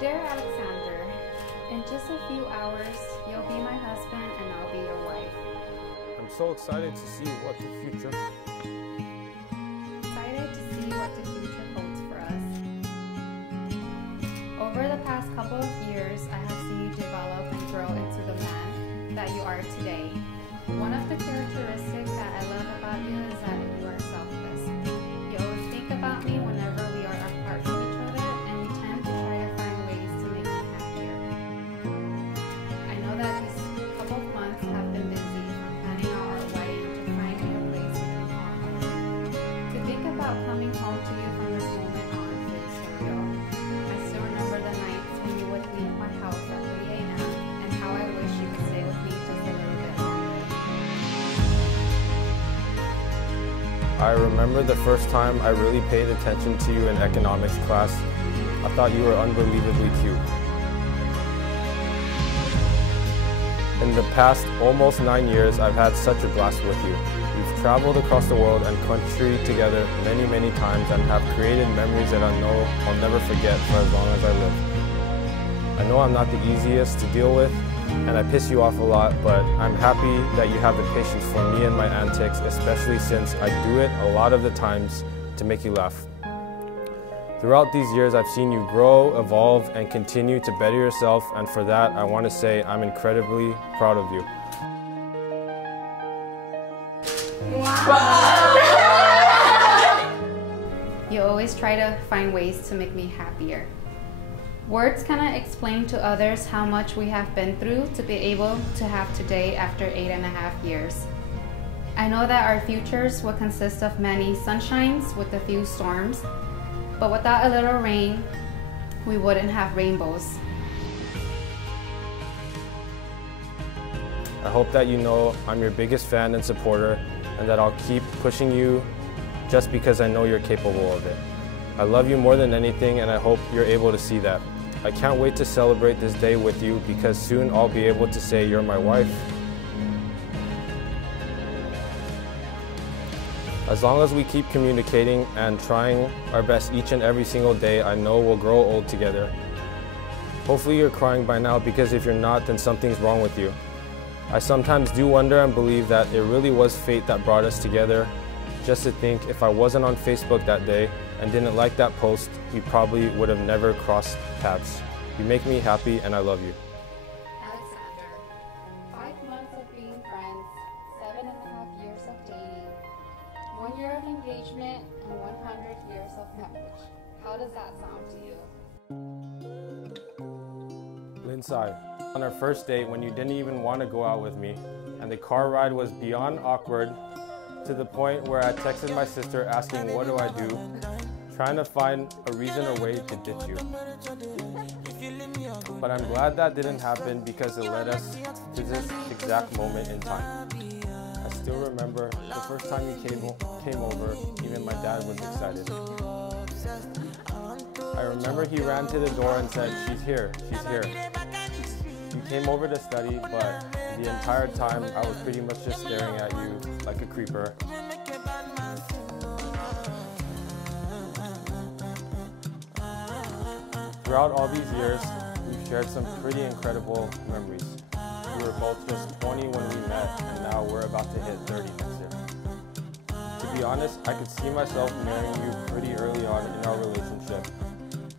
Dear Alexander, in just a few hours, you'll be my husband and I'll be your wife. I'm so excited to see what the future holds for us. Over the past couple of years, I have seen you develop and grow into the man that you are today. One of the characteristics that I love about you is that you are selfless. You always think about me whenever we are apart from each other, and you tend to try to find ways to make me happier. I know that these couple of months have been busy, from planning out our wedding to finding a place we can call home. To think about coming home to you from this moment on feels surreal. I still remember the nights when you would leave my house at 3 a.m. and how I wish you could stay with me just a little bit longer. I remember the first time I really paid attention to you in economics class. I thought you were unbelievably cute. In the past almost 9 years, I've had such a blast with you. We've traveled across the world and country together many, many times and have created memories that I know I'll never forget for as long as I live. I know I'm not the easiest to deal with, and I piss you off a lot, but I'm happy that you have the patience for me and my antics, especially since I do it a lot of the times to make you laugh. Throughout these years, I've seen you grow, evolve, and continue to better yourself, and for that, I want to say I'm incredibly proud of you. You always try to find ways to make me happier. Words cannot explain to others how much we have been through to be able to have today after 8.5 years. I know that our futures will consist of many sunshines with a few storms, but without a little rain, we wouldn't have rainbows. I hope that you know I'm your biggest fan and supporter, and that I'll keep pushing you just because I know you're capable of it. I love you more than anything, and I hope you're able to see that. I can't wait to celebrate this day with you because soon I'll be able to say you're my wife. As long as we keep communicating and trying our best each and every single day, I know we'll grow old together. Hopefully you're crying by now, because if you're not, then something's wrong with you. I sometimes do wonder and believe that it really was fate that brought us together. Just to think, if I wasn't on Facebook that day and didn't like that post, we probably would have never crossed paths. You make me happy and I love you. Alexander, 5 months of being friends, 7.5 years of dating, 1 year of engagement, and 100 years of marriage. How does that sound to you? Lindsay, on our first date when you didn't even want to go out with me, and the car ride was beyond awkward, to the point where I texted my sister asking what do I do, trying to find a reason or way to ditch you. But I'm glad that didn't happen, because it led us to this exact moment in time. I still remember the first time you came over, even my dad was excited. I remember he ran to the door and said, "She's here, she's here." You came over to study, but the entire time I was pretty much just staring at you like a creeper. Throughout all these years, we've shared some pretty incredible memories. We were both just 20 when we met, and now we're about to hit 30 next year. To be honest, I could see myself marrying you pretty early on in our relationship.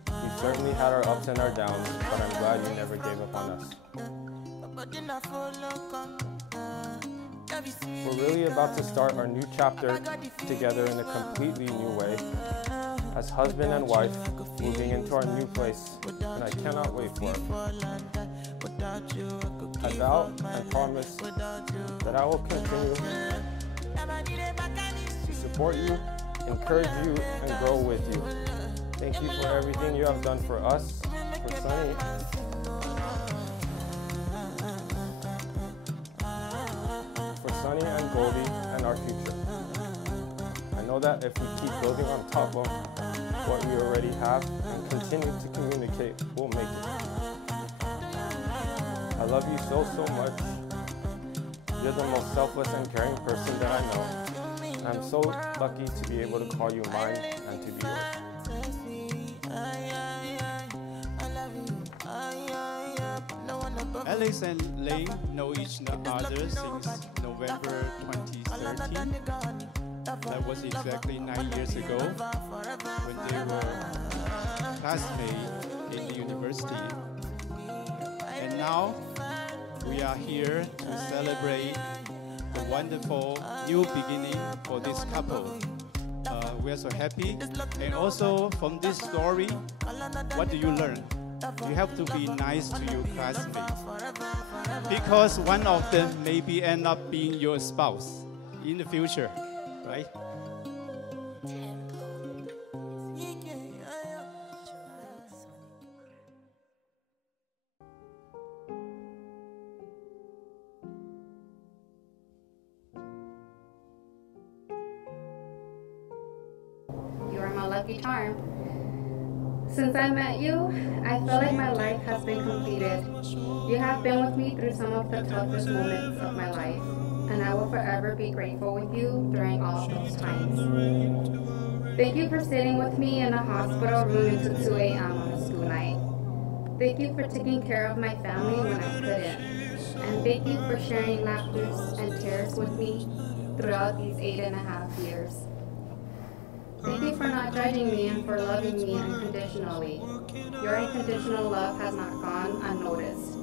We certainly had our ups and our downs, but I'm glad you never gave up on us. We're really about to start our new chapter together in a completely new way. As husband and wife, moving into our new place, and I cannot wait for it. I vow and promise that I will continue to support you, encourage you, and grow with you. Thank you for everything you have done for us, for Sunny, and Goldie, and our future. I know that if we keep building on top of what we already have and continue to communicate, we'll make it. I love you so, so much. You're the most selfless and caring person that I know. And I'm so lucky to be able to call you mine and to be yours. Alex and Lane know each other since November 2013. That was exactly 9 years ago when they were classmates in the university. And now we are here to celebrate the wonderful new beginning for this couple. We are so happy. And also from this story, what do you learn? You have to be nice to your classmates, because one of them maybe end up being your spouse in the future, right? You are my lucky charm. Since I met you, I feel like my life has been completed. You have been with me through some of the toughest moments of my life, and I will forever be grateful with you during all of those times. Thank you for sitting with me in a hospital room until 2 a.m. on a school night. Thank you for taking care of my family when I couldn't. And thank you for sharing laughter and tears with me throughout these 8.5 years. Thank you for not judging me and for loving me unconditionally. Your unconditional love has not gone unnoticed.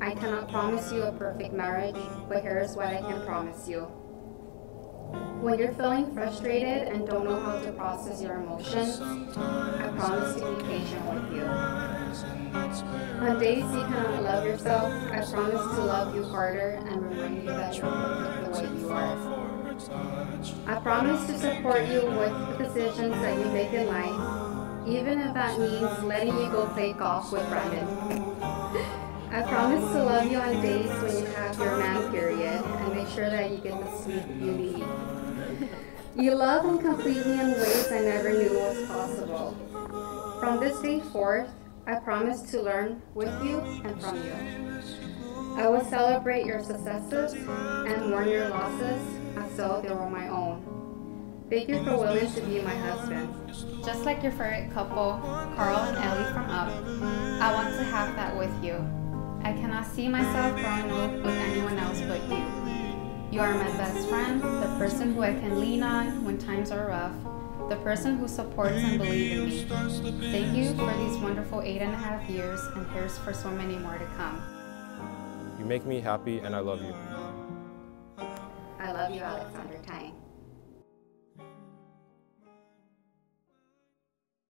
I cannot promise you a perfect marriage, but here is what I can promise you. When you're feeling frustrated and don't know how to process your emotions, I promise to be patient with you. On days you cannot love yourself, I promise to love you harder and remind you that you're perfect the way you are. I promise to support you with the decisions that you make in life, even if that means letting you go play golf with Brandon. I promise to love you on days when you have your man period and make sure that you get the sleep you need. You love and complete me in ways I never knew was possible. From this day forth, I promise to learn with you and from you. I will celebrate your successes and mourn your losses as though they were my own. Thank you for willing to be my husband. Just like your favorite couple, Carl and Ellie from Up, I want to have that with you. I cannot see myself growing up with anyone else but you. You are my best friend, the person who I can lean on when times are rough, the person who supports and believes in me. Thank you for these wonderful 8.5 years, and here's for so many more to come. You make me happy and I love you. I love you, Alexander Tang.